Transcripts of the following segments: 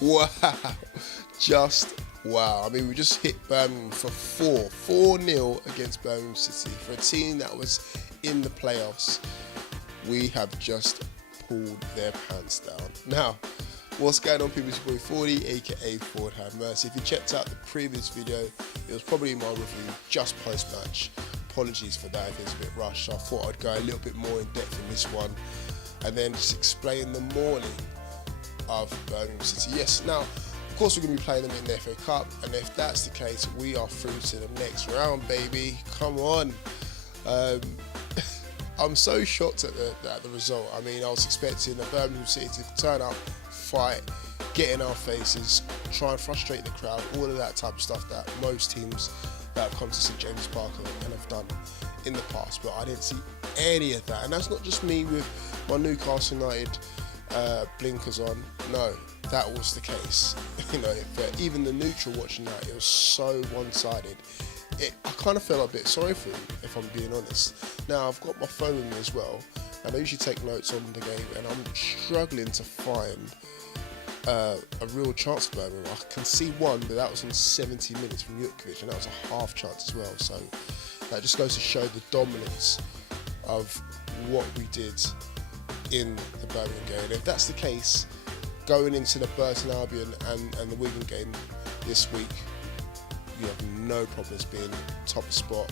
Wow, just wow. I mean, we just hit Birmingham for 4-0 against Birmingham City. For a team that was in the playoffs, we have just pulled their pants down. Now, what's going on, people? It's your boy Forde, aka Forde Have Mercy. If you checked out the previous video, it was probably my review just post-match. Apologies for that if it's a bit rushed. I thought I'd go a little bit more in depth in this one and then just explain the morning of Birmingham City. Yes, now, of course, we're going to be playing them in the FA Cup, and if that's the case, we are through to the next round, baby. Come on. I'm so shocked at the result. I mean, I was expecting the Birmingham City to turn up, fight, get in our faces, try and frustrate the crowd, all of that type of stuff that most teams that have come to St James's Park and have done in the past. But I didn't see any of that, and that's not just me with my Newcastle United blinkers on. No, that was the case. But even the neutral watching that, it was so one-sided. I kind of felt a bit sorry for him, if I'm being honest. Now, I've got my phone with me as well, and I usually take notes on the game, and I'm struggling to find a real chance for Birmingham. I can see one, but that was in 70 minutes from Jukovic, and that was a half chance as well. So that just goes to show the dominance of what we did in the Birmingham game. And if that's the case, going into the Burton Albion and the Wigan game this week, you have no problems being top spot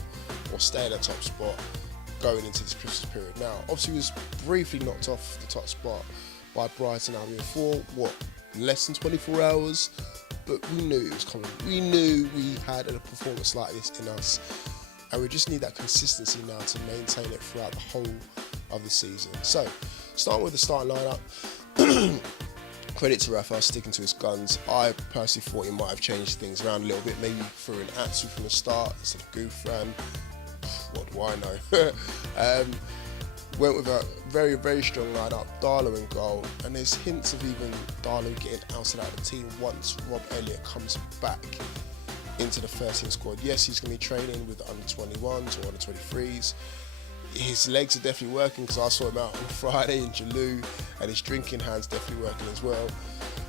or staying at top spot going into this Christmas period. Now, obviously, we was briefly knocked off the top spot by Brighton Albion for less than 24 hours, but we knew it was coming. We knew we had a performance like this in us, and we just need that consistency now to maintain it throughout the whole of the season. So, starting with the starting lineup. Credit to Rafa sticking to his guns. I personally thought he might have changed things around a little bit, maybe threw in Atsu from the start instead of Gouffran. What do I know? Went with a very, very strong lineup, Darlow in goal, and there's hints of even Darlow getting outside out of the team once Rob Elliott comes back into the first team squad. Yes, he's going to be training with the under-21s or under-23s. His legs are definitely working because I saw him out on Friday in Jalou, and his drinking hand's definitely working as well.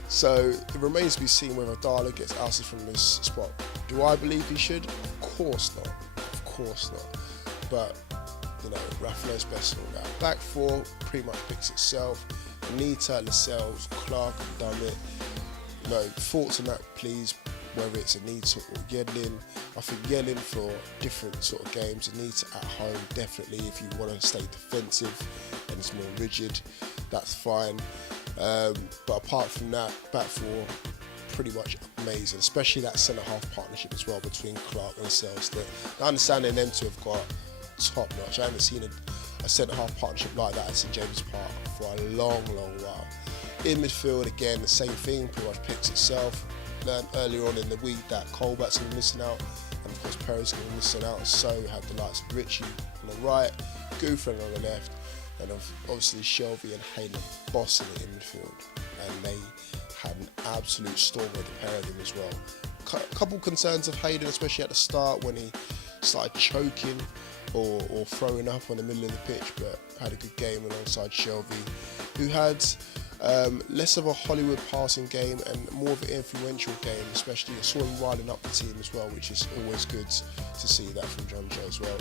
So it remains to be seen whether Darlow gets ousted from this spot. Do I believe he should? Of course not. Of course not. But, Rafa knows best all that. Back four pretty much picks itself. Anita, Lascelles, Clark have done it. Thoughts on that, please, whether it's Anita or Yedlin. I think Yedlin for different sort of games. Anita at home, definitely, if you want to stay defensive and it's more rigid, that's fine. But apart from that, back four, pretty much amazing, especially that centre-half partnership as well between Clark and Lascelles. The understanding them two have got top-notch. I haven't seen a centre-half partnership like that at St James's Park for a long, long while. In midfield, again, the same thing, pretty much picks itself. Learned earlier on in the week that Colbert's going to be missing out, and of course Perry's going to be missing out, so have the likes of Richie on the right, Gouffran on the left, and obviously Shelby and Hayden bossing it in midfield, and they had an absolute storm with the pair of them as well. A couple concerns of Hayden, especially at the start when he started choking or throwing up on the middle of the pitch, but had a good game alongside Shelby, who had less of a Hollywood passing game and more of an influential game, especially I saw him riding up the team as well, which is always good to see that from John Joe as well.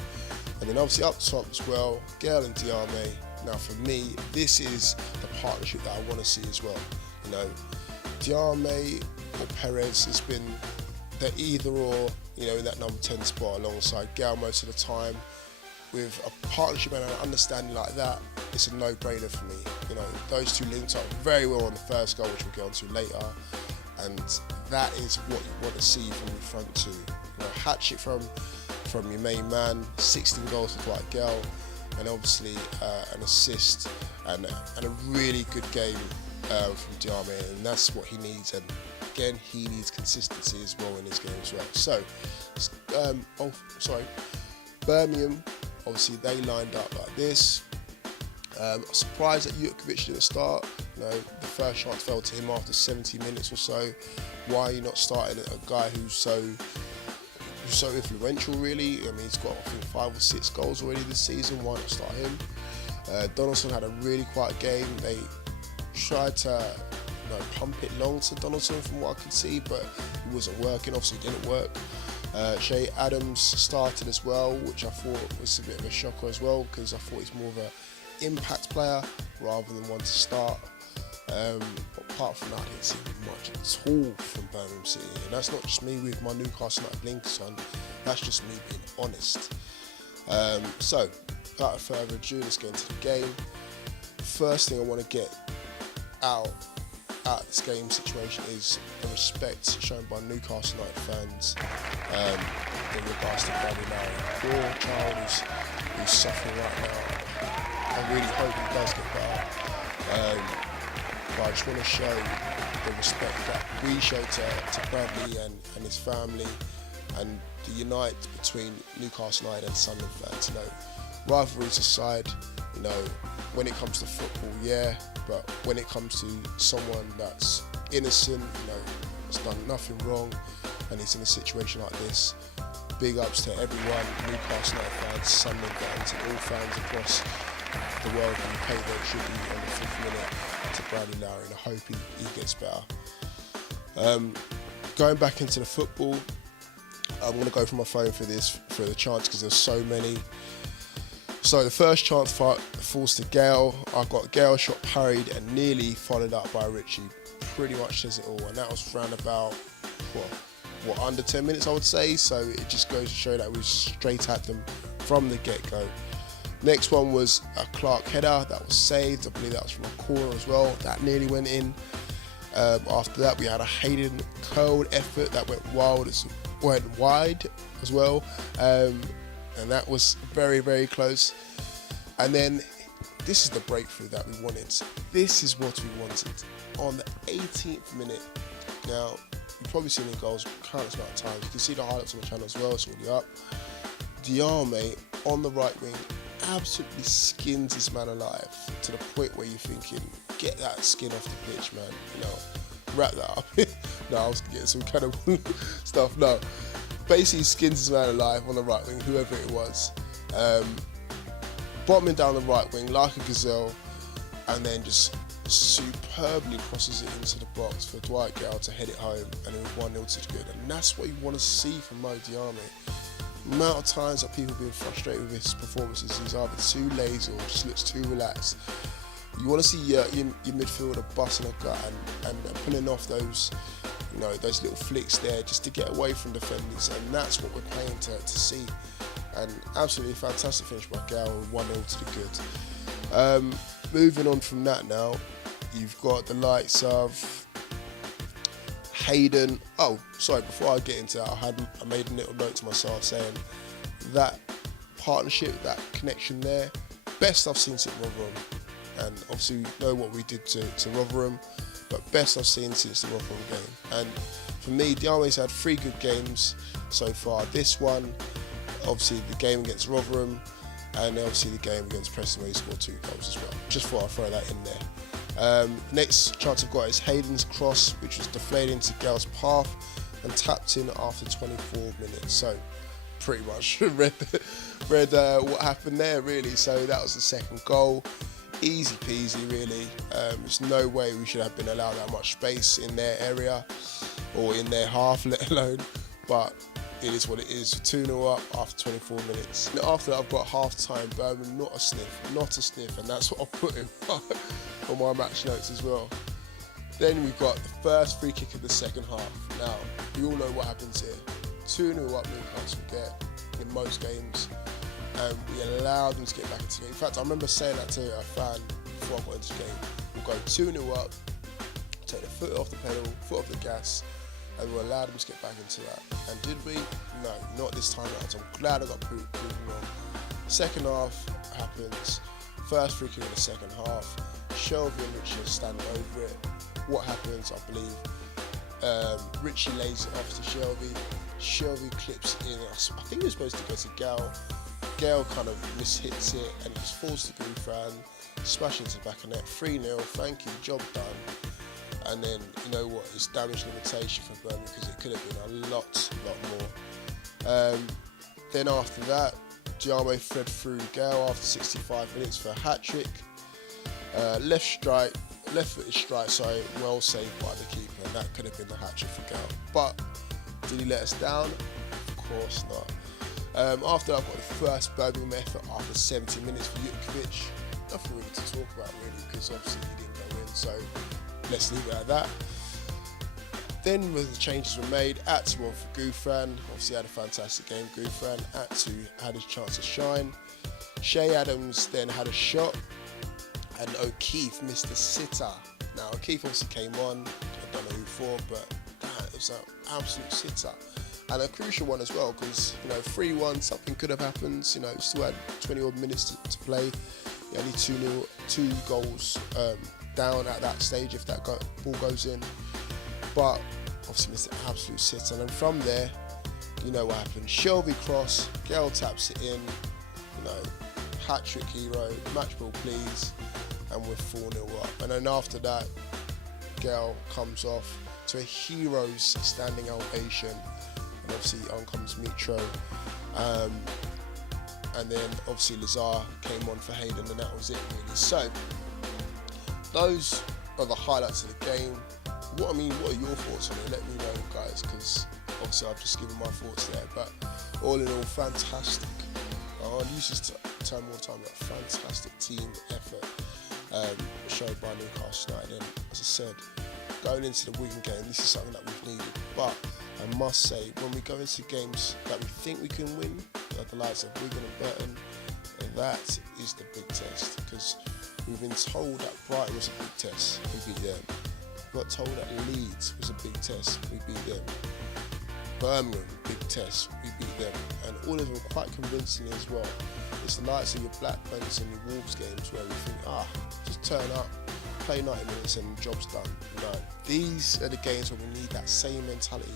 And then obviously up top as well, Gale and Diame. Now for me, this is the partnership that I want to see as well. Diame or Perez has been the either or, in that number 10 spot alongside Gale most of the time. With a partnership and an understanding like that, it's a no-brainer for me. Those two linked up very well on the first goal, which we'll get onto later, and that is what you want to see from the front two. Hatchet from your main man, 16 goals for Dwight Gale, and obviously an assist and a really good game from Diame, and that's what he needs. And again, he needs consistency as well in his game as well. So, Birmingham. Obviously, they lined up like this. Surprised that Jukovic didn't start. The first shot fell to him after 70 minutes or so. Why are you not starting a guy who's so influential, really? I mean, he's got, I think, 5 or 6 goals already this season. Why not start him? Donaldson had a really quiet game. They tried to pump it long to Donaldson from what I could see, but it wasn't working. Obviously, it didn't work. Shay Adams started as well, which I thought was a bit of a shocker as well, because I thought he's more of an impact player rather than one to start. But apart from that, I didn't see much at all from Birmingham City, and that's not just me with my Newcastle United blinkers on, that's just me being honest. So, without further ado, let's get into the game. First thing I want to get out this game situation is the respect shown by Newcastle United fans in regards to Bradley Lowe. Poor child who's suffering right now. I really hope he does get better. But I just want to show the respect that we show to Bradley and his family, and the unite between Newcastle United and Sunderland fans. Rivalries aside, when it comes to football, yeah, but when it comes to someone that's innocent, has done nothing wrong, and is in a situation like this, big ups to everyone, Newcastle United fans, Sunderland fans, and all fans across the world who pay their tribute on the 5th minute to Bradley Lowe, and I hope he gets better. Going back into the football, I'm going to go for my phone for the chance, because there's so many. So the first chance falls to Gale. I got Gale shot parried and nearly followed up by Richie. Pretty much says it all, and that was around about under 10 minutes, I would say. So it just goes to show that we were straight at them from the get-go. Next one was a Clark header that was saved. I believe that was from a corner as well. That nearly went in. After that, we had a Hayden curled effort that went wide as well. And that was very, very close. And then this is the breakthrough that we wanted. This is what we wanted. On the 18th minute, now you've probably seen the goals countless amount of times. You can see the highlights on the channel as well, it's already up. Diame on the right wing absolutely skins this man alive, to the point where you're thinking, get that skin off the pitch, man. Wrap that up. No, I was getting some kind of stuff. No. Basically skins his man alive on the right wing, whoever it was. Bottoming down the right wing like a gazelle, and then just superbly crosses it into the box for Dwight Gale to head it home, and it was 1-0 to the good. And that's what you want to see from Mo Diame. The amount of times that people have been frustrated with his performances, he's either too lazy or just looks too relaxed. You want to see your midfielder busting a gut and pulling off those those little flicks there just to get away from defenders, and that's what we're paying to see. And absolutely fantastic finish by Gale, 1-0 to the good. Moving on from that now, you've got the likes of Hayden. Oh, sorry, before I get into that, I made a little note to myself saying that partnership, that connection there, best I've seen since Rotherham. And obviously we know what we did to Rotherham, but best I've seen since the Rotherham game. And for me, Diame's had 3 good games so far. This one, obviously the game against Rotherham, and obviously the game against Preston where he scored 2 goals as well. Just thought I'd throw that in there. Next chance I've got is Hayden's cross, which was deflated into Gale's path and tapped in after 24 minutes. So pretty much read what happened there, really. So that was the second goal. Easy peasy, really. There's no way we should have been allowed that much space in their area or in their half, let alone. But it is what it is. 2-0 up after 24 minutes. And after that, I've got half-time. Birmingham, not a sniff, and that's what I'll put in on my match notes as well. Then we've got the first free kick of the second half. Now, we all know what happens here. 2-0 up, Newcastle get in most games. And we allowed them to get back into the game. In fact, I remember saying that to a fan before I got into the game. We'll go 2-0 up, take the foot off the pedal, foot off the gas, and we'll allow them to get back into that. And did we? No, not this time around. So I'm glad I got proven wrong. Second half happens. First free kick in the second half. Shelby and Richie are standing over it. What happens, I believe, Richie lays it off to Shelby. Shelby clips in. I think it was supposed to go to Gale. Gale kind of mishits it and just falls to Goofran, smashes into the back of net. 3-0, thank you, job done. And then, you know what, it's damage limitation for Birmingham because it could have been a lot more. Then after that, Diame fed through Gale after 65 minutes for a hat-trick. Left strike, left-footed strike, so well saved by the keeper, and that could have been the hat-trick for Gal. But did he let us down? Of course not. After that, I've got the first Birmingham effort after 70 minutes for Jutkovic. Nothing really to talk about, really, because obviously he didn't go in, so let's leave it at that. Then when the changes were made, Atu on for Gouffran. Obviously had a fantastic game, Gouffran. Atu had his chance to shine. Shay Adams then had a shot, and O'Keefe missed a sitter. Now O'Keefe obviously came on, I don't know who for, but it was an absolute sitter. And a crucial one as well, because 3-1, something could have happened. Still had 20 odd minutes to play. Only 2 goals down at that stage if that ball goes in. But obviously missed an absolute sitter. And then from there, you know what happened. Shelby cross, Gale taps it in. Hat-trick hero, match ball please, and we're 4-0 up. And then after that, Gale comes off to a hero's standing ovation, and obviously on comes Mitro, and then obviously Lazar came on for Hayden, and that was it really. So those are the highlights of the game. What are your thoughts on it? Let me know, guys, because obviously I've just given my thoughts there. But all in all, fantastic. I'll use this time more time. A fantastic team effort showed by Newcastle United. And as I said, going into the Wigan game, this is something that we've needed. But I must say, when we go into games that we think we can win, like the likes of Wigan and Burton, that is the big test. Because we've been told that Brighton was a big test, we beat them. We got told that Leeds was a big test, we beat them. Birmingham, big test, we beat them, and all of them quite convincingly as well. It's the likes of your Blackburns and your Wolves games where we think, just turn up, play 90 minutes and the job's done. No, these are the games where we need that same mentality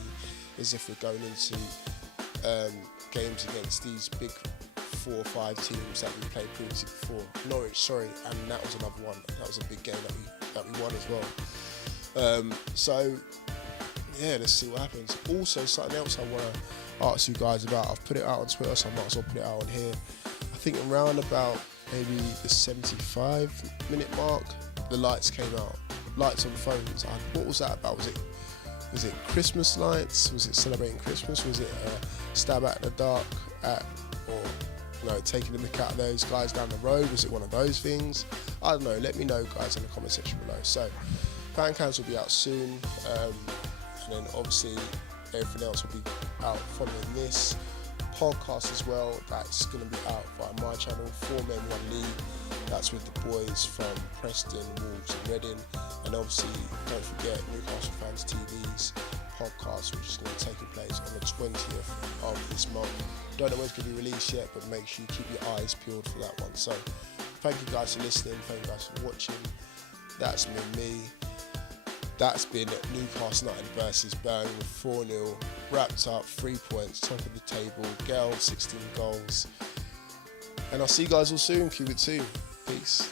as if we're going into games against these big 4 or 5 teams that we played previously before. Norwich, sorry, and that was another one. That was a big game that we won as well. So yeah, let's see what happens. Also, something else I want to ask you guys about. I've put it out on Twitter, so I might as well put it out on here. I think around about maybe the 75-minute mark, the lights came out. Lights on phones. What was that about? Was it Christmas lights? Was it celebrating Christmas? Was it a stab at the dark or taking the mick out of those guys down the road? Was it one of those things? I don't know. Let me know, guys, in the comment section below. So, fan cams will be out soon. And then obviously everything else will be out following this podcast as well. That's going to be out via my channel, 4 Men 1 League. That's with the boys from Preston, Wolves and Reading. And obviously don't forget Newcastle Fans TV's podcast, which is going to be taking place on the 20th of this month. Don't know when it's going to be released yet, but make sure you keep your eyes peeled for that one. So thank you guys for listening, thank you guys for watching. That's been me. That's been Newcastle United versus Birmingham, 4-0, wrapped up, 3 points, top of the table, Gale 16 goals. And I'll see you guys all soon, Q2. Peace.